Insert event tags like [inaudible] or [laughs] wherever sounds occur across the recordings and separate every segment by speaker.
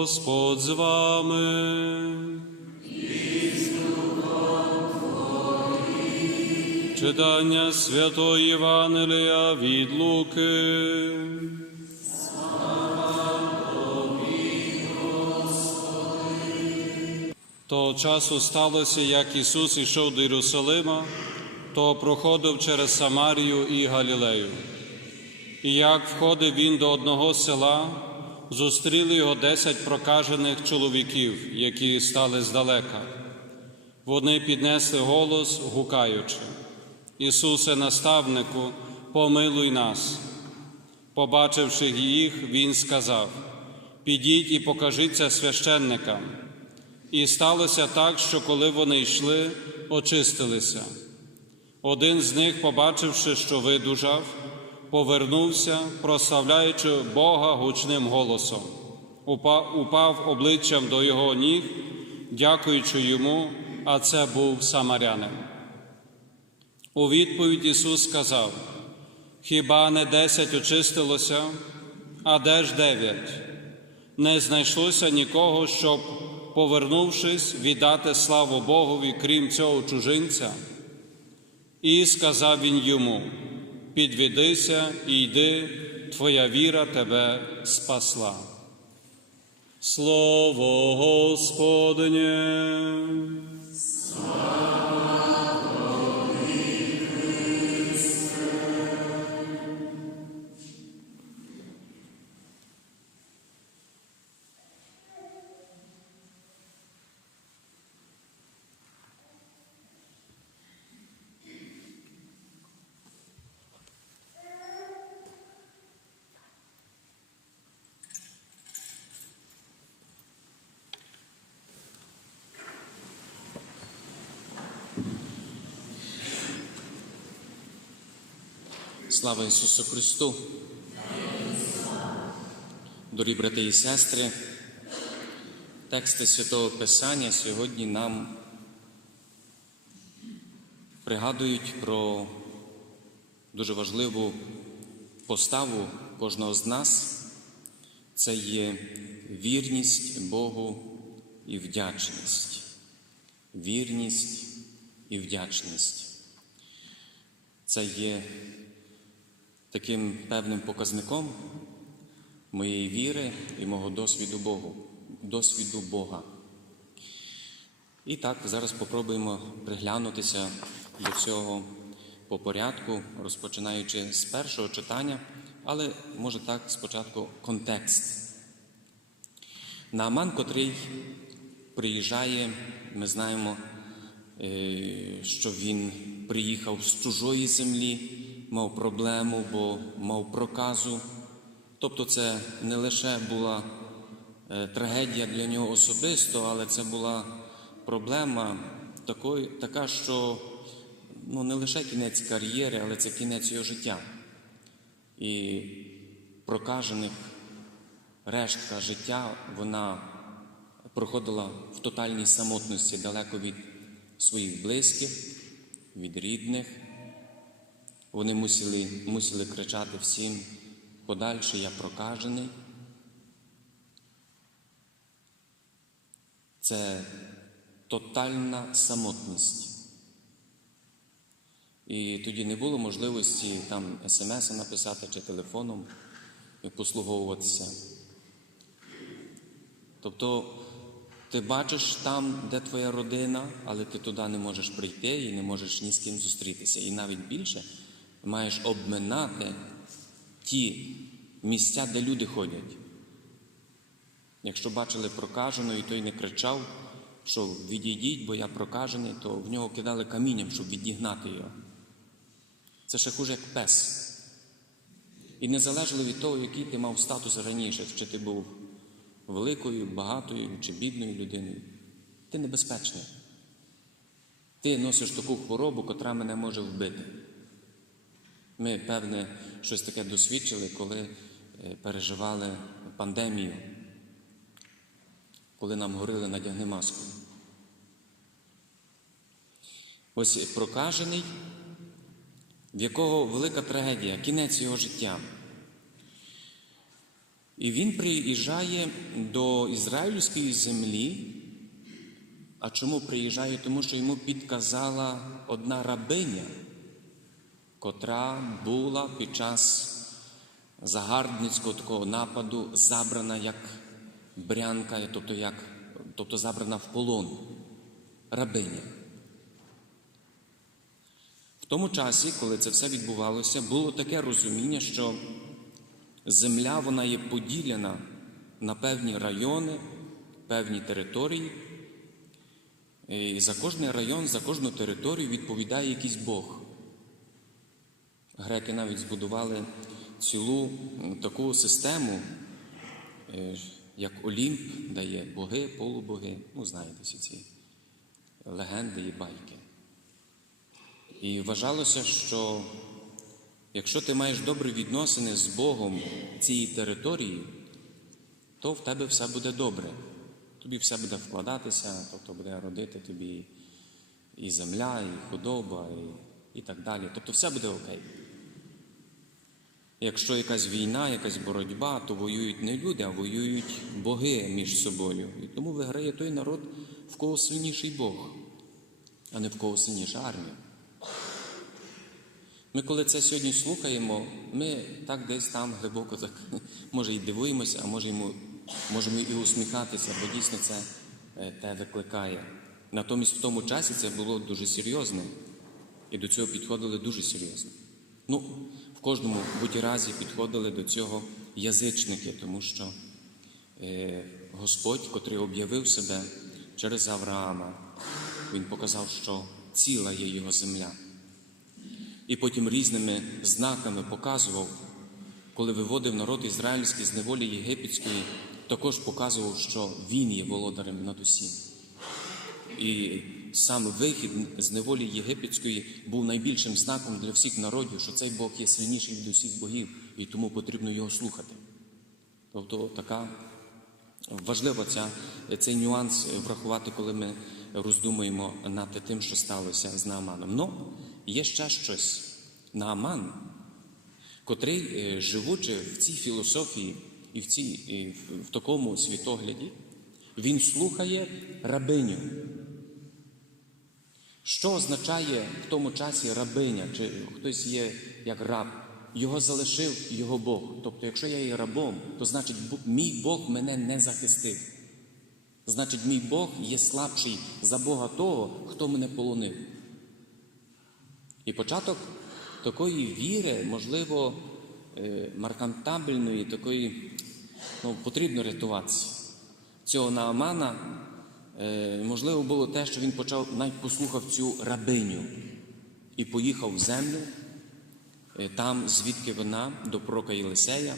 Speaker 1: Господь з вами. Читання Святої Євангелія від Луки. Того часу сталося, як Ісус ішов до Єрусалима, то проходив через Самарію і Галілею. І як входив він до одного села, зустріли його десять прокажених чоловіків, які стали здалека. Вони піднесли голос, гукаючи: Ісусе, наставнику, помилуй нас. Побачивши їх, Він сказав: Підіть і покажіться священникам. І сталося так, що коли вони йшли, очистилися. Один з них, побачивши, що видужав, повернувся, прославляючи Бога гучним голосом, упав, обличчям до його ніг, дякуючи йому, а це був самарянин. У відповідь Ісус сказав: Хіба не десять очистилося, а де ж дев'ять? Не знайшлося нікого, щоб, повернувшись, віддати славу Богові, крім цього чужинця. І сказав він йому: Підвідися і йди, твоя віра тебе спасла. Слово Господнє.
Speaker 2: Слава Ісусу Христу! Дорогі брати і сестри, тексти Святого Писання сьогодні нам пригадують про дуже важливу поставу кожного з нас. Це є вірність Богу і вдячність. Вірність і вдячність. Це є таким певним показником моєї віри і мого досвіду Богу, досвіду Бога. І так, зараз попробуємо приглянутися до цього по порядку, розпочинаючи з першого читання, але може так спочатку контекст. Нааман, котрий приїжджає, ми знаємо, е, що він приїхав з чужої землі, мав проблему, бо мав проказу. Тобто, це не лише була е, трагедія для нього особисто, але це була проблема такої, така, що ну, не лише кінець кар'єри, але це кінець його життя. І прокажених рештка життя вона проходила в тотальній самотності далеко від своїх близьких, від рідних. Вони мусили, мусили кричати всім подальше я прокажений. Це тотальна самотність. І тоді не було можливості там смс написати чи телефоном послуговуватися. Тобто ти бачиш там, де твоя родина, але ти туди не можеш прийти і не можеш ні з ким зустрітися. І навіть більше маєш обминати ті місця, де люди ходять. Якщо бачили прокаженого, і той не кричав, що відійдіть, бо я прокажений, то в нього кидали камінням, щоб відігнати його. Це ще хуже, як пес. І не залежало від того, який ти мав статус раніше, чи ти був великою, багатою чи бідною людиною. Ти небезпечний. Ти носиш таку хворобу, котра мене може вбити. Ми, певне, щось таке досвідчили, коли е, переживали пандемію, коли нам говорили надягни маску. Ось прокажений, в якого велика трагедія, кінець його життя. І він приїжджає до ізраїльської землі. А чому приїжджає? Тому що йому підказала одна рабиня, котра була під час загарбницького такого нападу забрана як брянка, тобто, як, тобто забрана в полон. Рабиня. В тому часі, коли це все відбувалося, було таке розуміння, що земля вона є поділена на певні райони, певні території. І за кожний район, за кожну територію відповідає якийсь Бог. Греки навіть збудували цілу таку систему, е, як Олімп, де є боги, полубоги, ну знаєте всі ці легенди і байки. І вважалося, що якщо ти маєш добрі відносини з Богом цієї території, то в тебе все буде добре. Тобі все буде вкладатися, тобто буде родити тобі і земля, і худоба, і, і так далі. Тобто все буде окей. Якщо якась війна, якась боротьба, то воюють не люди, а воюють боги між собою. І тому виграє той народ, в кого сильніший Бог, а не в кого сильніша армія. Ми, коли це сьогодні слухаємо, ми так десь там глибоко так, [laughs] може і дивуємося, а може можемо і усміхатися, бо дійсно це е, те викликає. Натомість в тому часі це було дуже серйозно, і до цього підходили дуже серйозно. Ну, кожному будь разі підходили до цього язичники, тому що е, Господь, котрий об'явив себе через Авраама, він показав, що ціла є його земля. І потім різними знаками показував, коли виводив народ ізраїльський з неволі єгипетської, також показував, що він є володарем над усім. І сам вихід з неволі єгипетської був найбільшим знаком для всіх народів, що цей Бог є сильніший від усіх богів, і тому потрібно його слухати. Тобто така важливо ця, цей нюанс врахувати, коли ми роздумуємо над тим, що сталося з Нааманом. Ну, є ще щось. Нааман, котрий, е, живучи в цій філософії і в, цій, і в такому світогляді, він слухає рабиню. Що означає в тому часі рабиня, чи хтось є як раб? Його залишив його Бог. Тобто, якщо я є рабом, то значить мій Бог мене не захистив. Значить, мій Бог є слабший за Бога того, хто мене полонив. І початок такої віри, можливо, е, маркантабельної, такої, ну, потрібно рятуватися. Цього Наамана, можливо, було те, що він почав навіть послухав цю рабиню і поїхав в землю, е, там, звідки вона, до пророка Єлисея.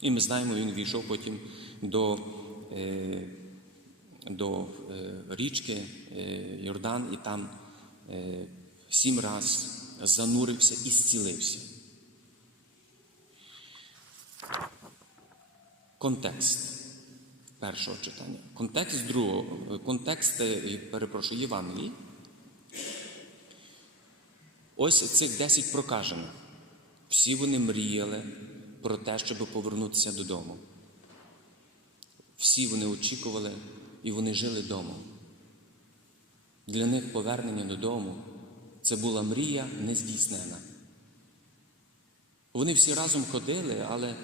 Speaker 2: І ми знаємо, він війшов потім до, е, до е, річки е, Йордан і там е, сім раз занурився і зцілився. Контекст першого читання. Контекст другого, контекст, е, перепрошую, Євангелії. Ось цих 10 прокажених. Всі вони мріяли про те, щоб повернутися додому. Всі вони очікували і вони жили вдома. Для них повернення додому це була мрія нездійснена. Вони всі разом ходили, але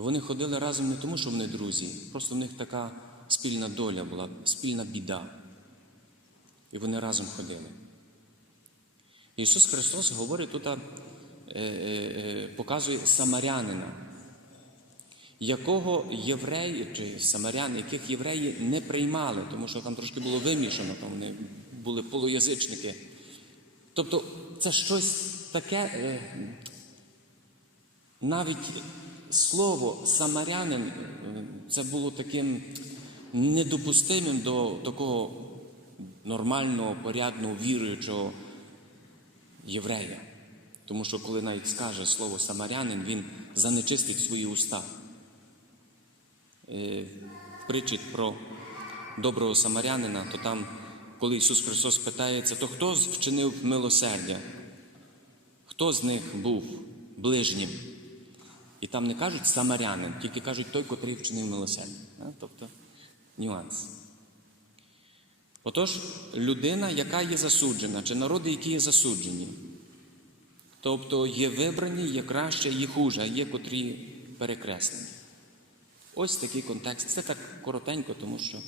Speaker 2: вони ходили разом не тому, що вони друзі, просто в них така спільна доля була, спільна біда. І вони разом ходили. Ісус Христос говорить тут, е, е, е, показує самарянина, якого євреї чи самаряни, яких євреї не приймали, тому що там трошки було вимішано, там вони були полуязичники. Тобто це щось таке, навіть слово самарянин це було таким недопустимим до такого нормального, порядного, віруючого єврея. Тому що коли навіть скаже слово самарянин, він занечистить свої уста. Е, В притчі про доброго самарянина, то там, коли Ісус Христос питається, то хто вчинив милосердя? Хто з них був ближнім? І там не кажуть самарянин, тільки кажуть той, котрий вчинив милосердя. Тобто нюанс. Отож, людина, яка є засуджена, чи народи, які є засуджені. Тобто є вибрані, є краще, є хуже, а є котрі перекреслені. Ось такий контекст. Це так коротенько, тому що,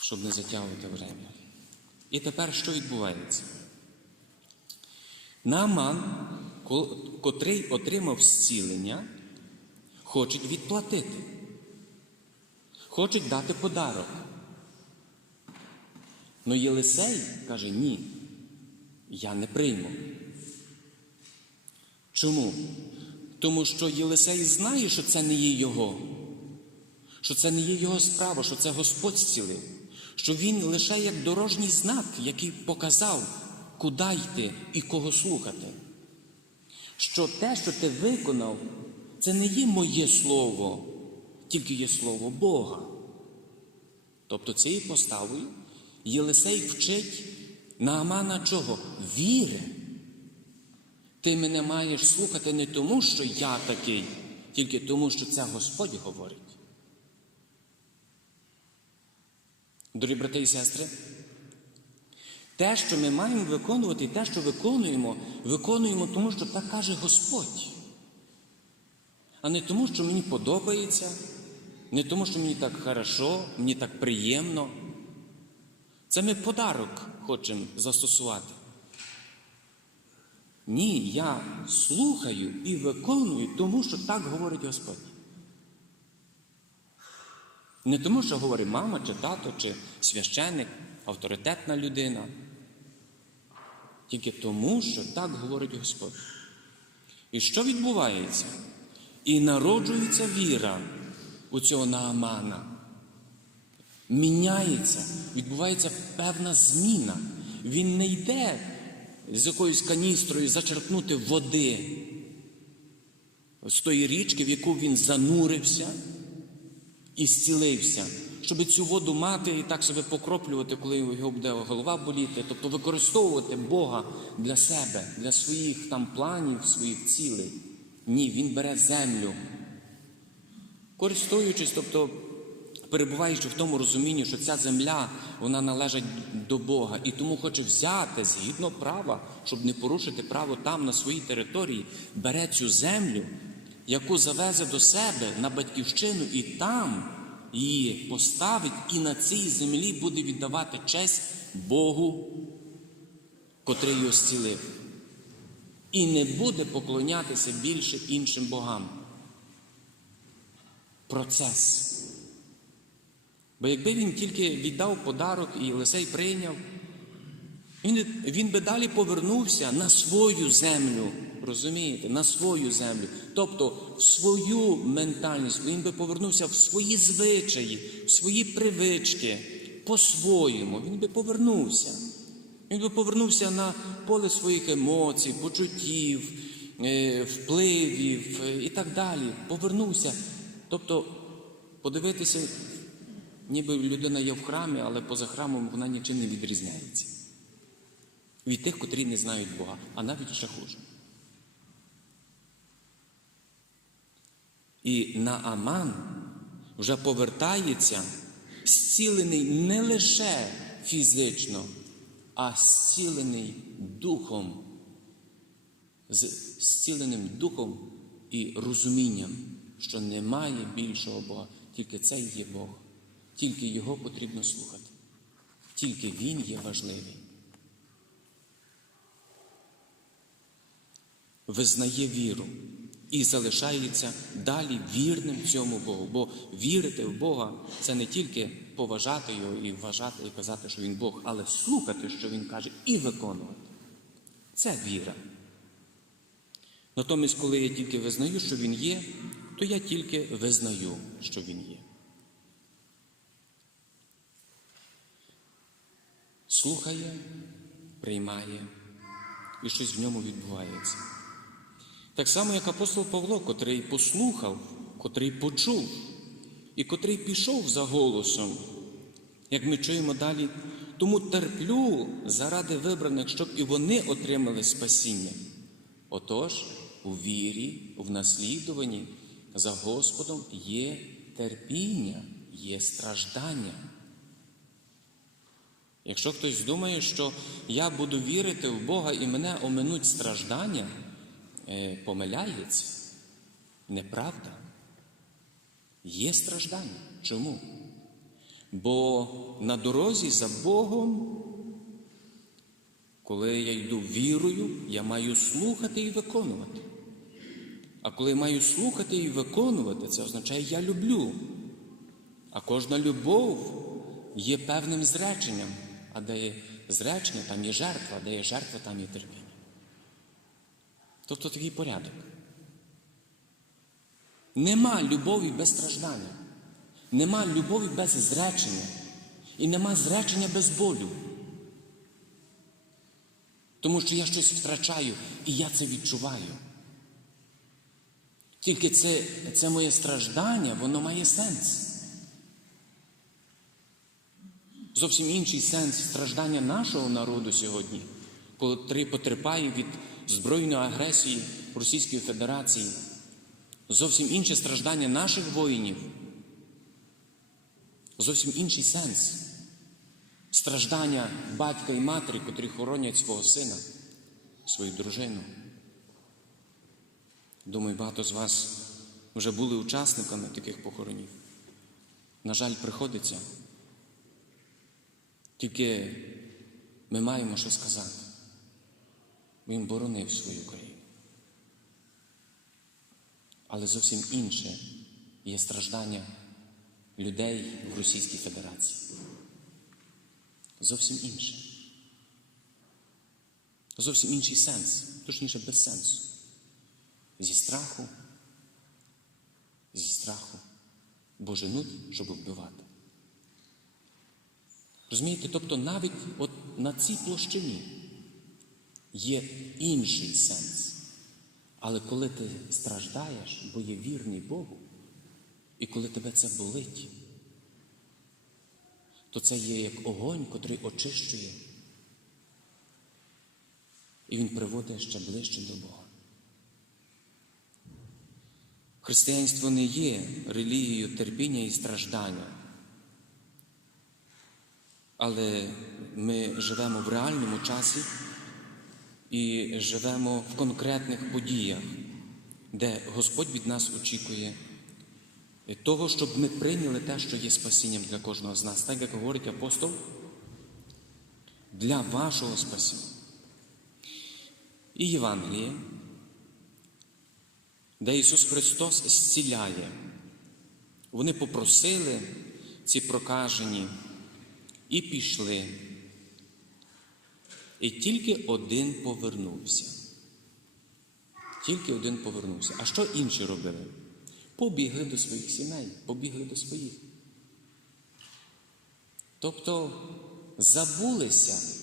Speaker 2: щоб не затягувати время. І тепер що відбувається? Нааман, ко- котрий отримав зцілення, хочуть відплатити. Хочуть дати подарок. Но Єлисей каже: ні, я не прийму. Чому? Тому що Єлисей знає, що це не є його, що це не є його справа, що це Господь зцілив, що він лише як дорожній знак, який показав, куди йти і кого слухати. Що те, що ти виконав, це не є моє слово, тільки є слово Бога. Тобто цією поставою Єлисей вчить Наамана чого? Віри. Ти мене маєш слухати не тому, що я такий, тільки тому, що це Господь говорить. Дорогі брати і сестри, те, що ми маємо виконувати, і те, що виконуємо, виконуємо тому, що так каже Господь. А не тому, що мені подобається, не тому, що мені так хорошо, мені так приємно. Це ми подарок хочемо застосувати. Ні, я слухаю і виконую, тому що так говорить Господь. Не тому, що говорить мама, чи тато, чи священник, авторитетна людина. Тільки тому, що так говорить Господь. І що відбувається? І народжується віра у цього Наамана. Міняється, відбувається певна зміна. Він не йде з якоюсь каністрою зачерпнути води з тої річки, в яку він занурився і зцілився, щоб цю воду мати і так себе покроплювати, коли його буде голова боліти, тобто використовувати Бога для себе, для своїх там планів, своїх цілей. Ні, він бере землю, користуючись, тобто перебуваючи в тому розумінні, що ця земля вона належить до Бога, і тому хоче взяти згідно права, щоб не порушити право там на своїй території, бере цю землю, яку завезе до себе на батьківщину, і там її поставить, і на цій землі буде віддавати честь Богу, котрий його зцілив. І не буде поклонятися більше іншим богам. Процес. Бо якби він тільки віддав подарок і Єлисей прийняв, він, він би далі повернувся на свою землю, розумієте, на свою землю, тобто в свою ментальність, він би повернувся в свої звичаї, в свої привички, по-своєму. Він би повернувся. Він би повернувся на поле своїх емоцій, почуттів, е, впливів е, і так далі. Повернувся. Тобто, подивитися, ніби людина є в храмі, але поза храмом вона нічим не відрізняється. Від тих, котрі не знають Бога, а навіть ще хуже. І Нааман вже повертається, зцілений не лише фізично, а зцілений духом, з зціленим духом і розумінням, що немає більшого Бога, тільки цей є Бог, тільки Його потрібно слухати, тільки Він є важливий. Визнає віру і залишається далі вірним цьому Богу. Бо вірити в Бога це не тільки поважати його і вважати і казати, що він Бог, але слухати, що Він каже, і виконувати. Це віра. Натомість, коли я тільки визнаю, що він є, то я тільки визнаю, що він є. Слухає, приймає, і щось в ньому відбувається. Так само, як апостол Павло, котрий послухав, котрий почув і котрий пішов за голосом, як ми чуємо далі, тому терплю заради вибраних, щоб і вони отримали спасіння. Отож, у вірі, в наслідуванні за Господом є терпіння, є страждання. Якщо хтось думає, що я буду вірити в Бога і мене оминуть страждання, помиляється. Неправда. Є страждання. Чому? Бо на дорозі за Богом, коли я йду вірою, я маю слухати і виконувати. А коли маю слухати і виконувати, це означає, я люблю. А кожна любов є певним зреченням. А де є зречення, там є жертва, а де є жертва, там є терпіння. Тобто такий порядок. Нема любові без страждання, нема любові без зречення, і нема зречення без болю. Тому що я щось втрачаю, і я це відчуваю. Тільки це, це моє страждання, воно має сенс. Зовсім інший сенс страждання нашого народу сьогодні, котрий потерпає від збройної агресії Російської Федерації. Зовсім інше страждання наших воїнів. Зовсім інший сенс. Страждання батька і матері, котрі хоронять свого сина, свою дружину. Думаю, багато з вас вже були учасниками таких похоронів. На жаль, приходиться. Тільки ми маємо що сказати. Він боронив свою країну. Але зовсім інше є страждання людей в Російській Федерації. Зовсім інше. Зовсім інший сенс, точніше без сенсу. Зі страху, зі страху, бо женуть, щоб вбивати. Розумієте, тобто навіть от на цій площині є інший сенс. Але коли ти страждаєш, бо є вірний Богу, і коли тебе це болить, то це є як огонь, котрий очищує, і він приводить ще ближче до Бога. Християнство не є релігією терпіння і страждання. Але ми живемо в реальному часі і живемо в конкретних подіях, де Господь від нас очікує того, щоб ми прийняли те, що є спасінням для кожного з нас. Так як говорить апостол, для вашого спасіння. І Євангеліє, де Ісус Христос зціляє. Вони попросили ці прокажені і пішли. І тільки один повернувся. Тільки один повернувся. А що інші робили? Побігли до своїх сімей, побігли до своїх. Тобто забулися,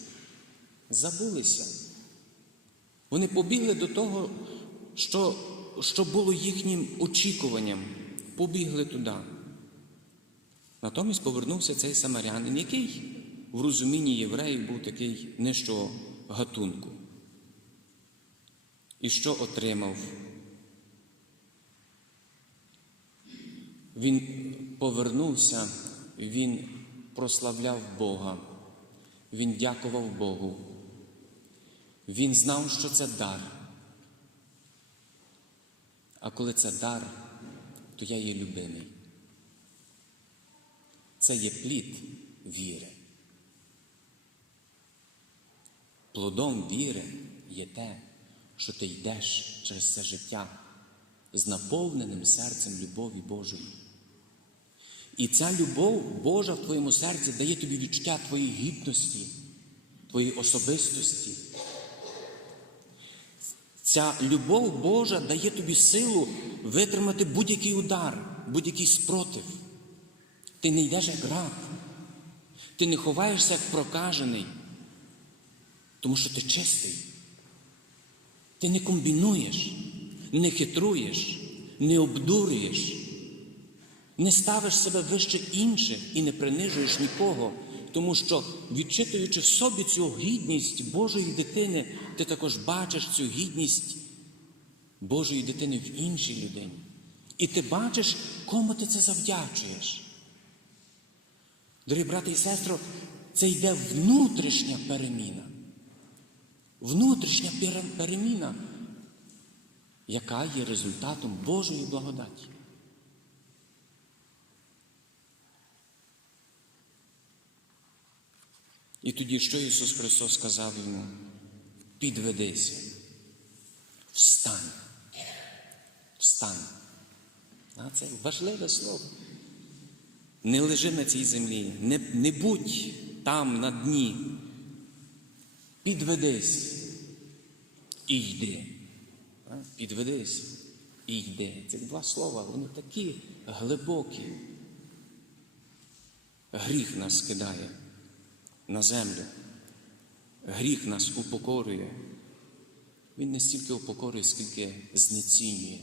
Speaker 2: забулися. Вони побігли до того, що, що було їхнім очікуванням. Побігли туди. Натомість повернувся цей самарянин, який в розумінні євреїв був такий нижчого гатунку. І що отримав? Він повернувся, він прославляв Бога, він дякував Богу. Він знав, що це дар. А коли це дар, то я є любимий. Це є плід віри. Плодом віри є те, що ти йдеш через це життя з наповненим серцем любові Божої. І ця любов Божа в твоєму серці дає тобі відчуття твоєї гідності, твоєї особистості. Ця любов Божа дає тобі силу витримати будь-який удар, будь-який спротив. Ти не йдеш як раб, ти не ховаєшся як прокажений, тому що ти чистий. Ти не комбінуєш, не хитруєш, не обдурюєш, не ставиш себе вище інших і не принижуєш нікого, тому що, відчитуючи в собі цю гідність Божої дитини, ти також бачиш цю гідність Божої дитини в іншій людині. І ти бачиш, кому ти це завдячуєш. Дорогі брати і сестри, це йде внутрішня переміна. Внутрішня переміна, яка є результатом Божої благодаті. І тоді, що Ісус Христос сказав йому? Підведися, встань, встань. А це важливе слово. Не лежи на цій землі, не, не будь там на дні. Підведись і йди. Підведись і йди. Ці два слова, вони такі глибокі. Гріх нас скидає на землю. Гріх нас упокорює. Він не стільки упокорює, скільки знецінює.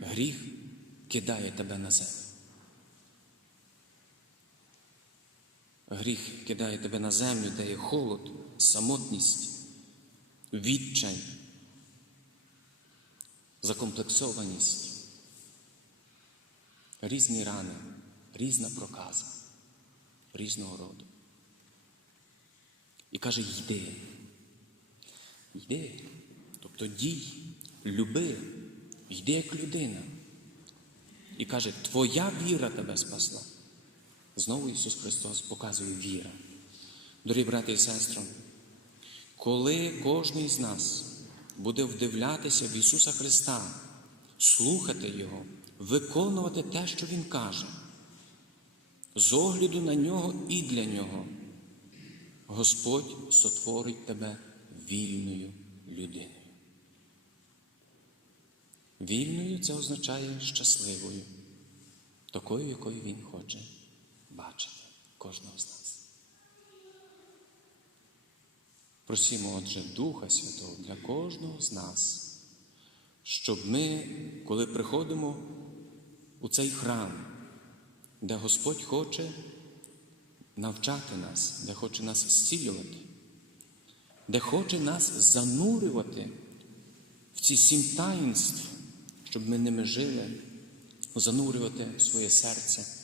Speaker 2: Гріх кидає тебе на землю. Гріх кидає тебе на землю, де є холод, самотність, відчай, закомплексованість, різні рани, різна проказа, різного роду. І каже, йди, йди, тобто дій, люби, йди як людина. І каже, твоя віра тебе спасла. Знову Ісус Христос показує віра. Дорогі брати і сестри, коли кожен з нас буде вдивлятися в Ісуса Христа, слухати Його, виконувати те, що Він каже, з огляду на нього і для нього, Господь сотворить тебе вільною людиною. Вільною це означає щасливою, такою, якою Він хоче бачити кожного з нас. Просімо, отже, Духа Святого для кожного з нас, щоб ми, коли приходимо у цей храм, де Господь хоче навчати нас, де хоче нас зцілювати, де хоче нас занурювати в ці сім таїнств, щоб ми ними жили, занурювати своє серце,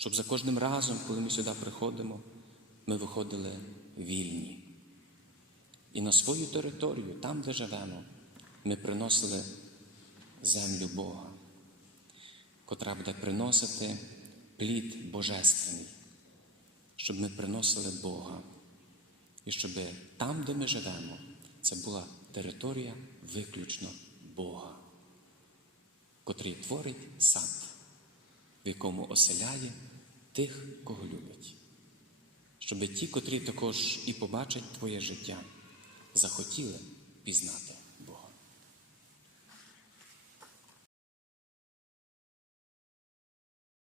Speaker 2: щоб за кожним разом, коли ми сюди приходимо, ми виходили вільні. І на свою територію, там, де живемо, ми приносили землю Бога, котра буде приносити плід Божественний, щоб ми приносили Бога. І щоб там, де ми живемо, це була територія виключно Бога, котрий творить сад, в якому оселяє тих, кого любить. Щоб ті, котрі також і побачать твоє життя, захотіли пізнати